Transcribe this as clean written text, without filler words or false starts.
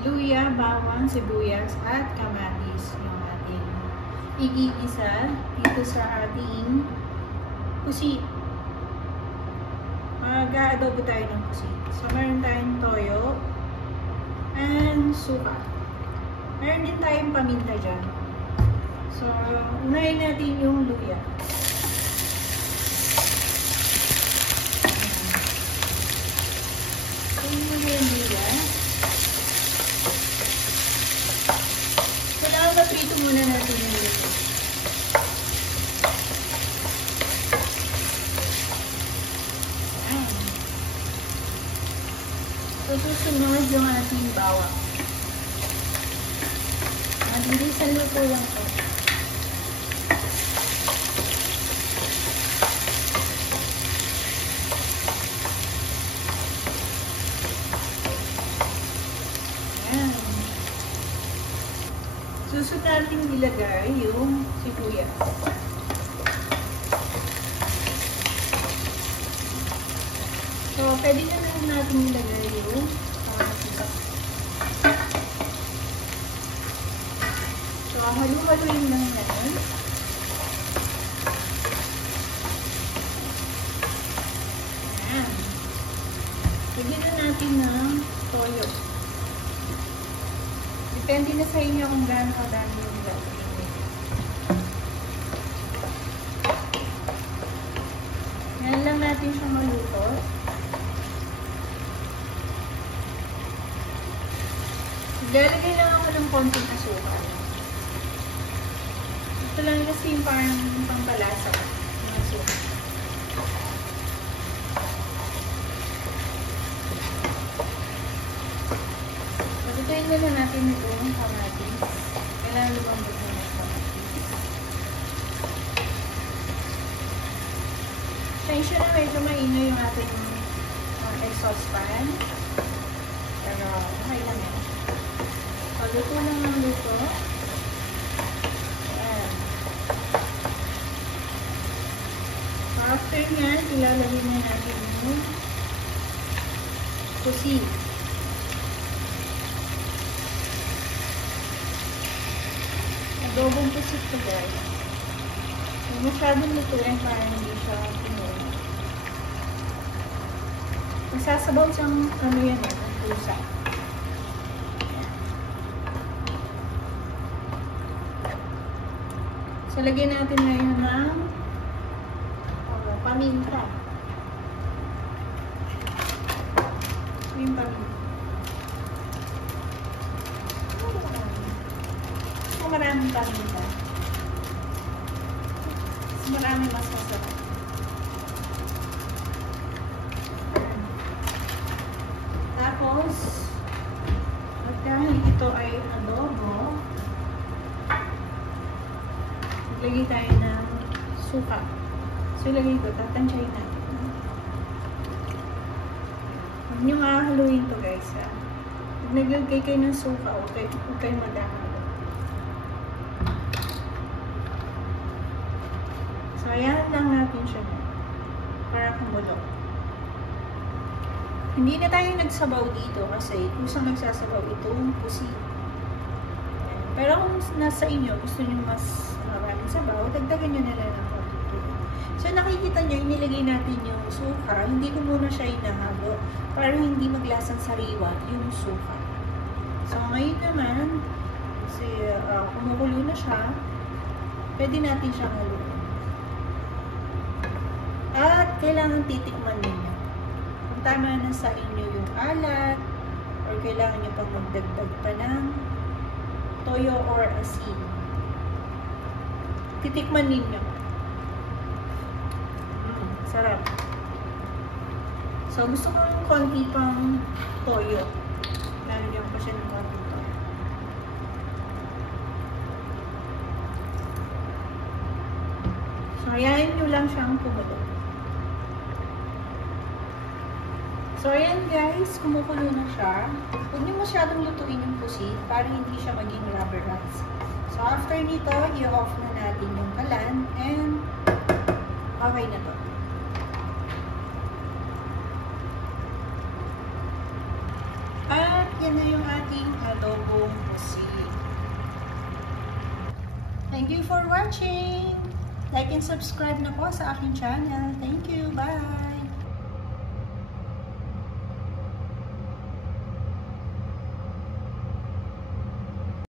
luya, bawang, sibuyas, at kamatis yung ating igigisa dito sa ating pusit. Mag-aadobo tayo ng pusit. So, meron tayong toyo and suka. Meron din tayong paminta dyan. So, unahin natin yung luya. Yung luya. Kailangan paprito muna natin yung luya. So, susunod yung ating bawang. Mabilisan luto lang po. Ayan. Susunod natin ilagay yung sibuyas. So, pwede na lang natin ilagay yung kamatis. So, halu-haluin lang yan. Ayan. Pwede na natin ng toyo. Depende na sa inyo kung gaano kadami yung gagawin. Yan lang natin siyang maluto. Lalagay lang ako ng konting asukal. Ito lang kasi yung parang pampalasa ng asukal. Patutuin na lang natin itong kamatis. Kailangan lumambot na ng kamatis. Tensya na medyo maingay yung ating exhaust fan. Pero okay lang yan. Luto lang ng luto. Ayan. So, after nyan, ilalagay na natin yung pusit. Adobong pusit ko guys. So, masyadong lutuin para hindi siya pinuwi. Masasabaw siyang ano yan eh, ang pusa. So, lagyan natin ngayon ng paminta. Yung paminta. So, maraming paminta. Marami mas masarap. Tapos, dahil ito ay adobo, lagay tayo ng suka. So, ilagay ito. Tatansyahin natin. Huwag nyo haluin to guys. Pag naglagay kayo ng suka, huwag kayo madahalo. So, ayan lang natin siya para kumulo. Hindi na tayo nagsabaw dito kasi kusang nagsasabaw itong pusit. Pero kung nasa inyo, gusto nyo mas maraming sabaw, dagdagan nyo na lang ng konti. So, nakikita nyo, inilagay natin yung suka. Hindi ko muna siya inahalo para hindi maglasang sariwa yung suka. So, ngayon naman, kasi kumukulo na siya, pwede natin siyang haluin. At kailangan titikman ninyo. Kung tama na sa inyo yung alat, or kailangan nyo pang magdagdag pa ng toyo or asin. Titikman ninyo. Sarap. So, gusto ko yung konti pang toyo. Lalagyan ko siya ng konti toyo. So, ayayin nyo lang siyang kumulo. So, ayan guys, kumukulo na siya. Huwag nyo masyadong lutuin yung pusit para hindi siya maging rubberized. So, after nito, i-off na natin yung kalan and okay na to. At yan na yung ating adobong pusit. Thank you for watching! Like and subscribe na po sa aking channel. Thank you. Bye!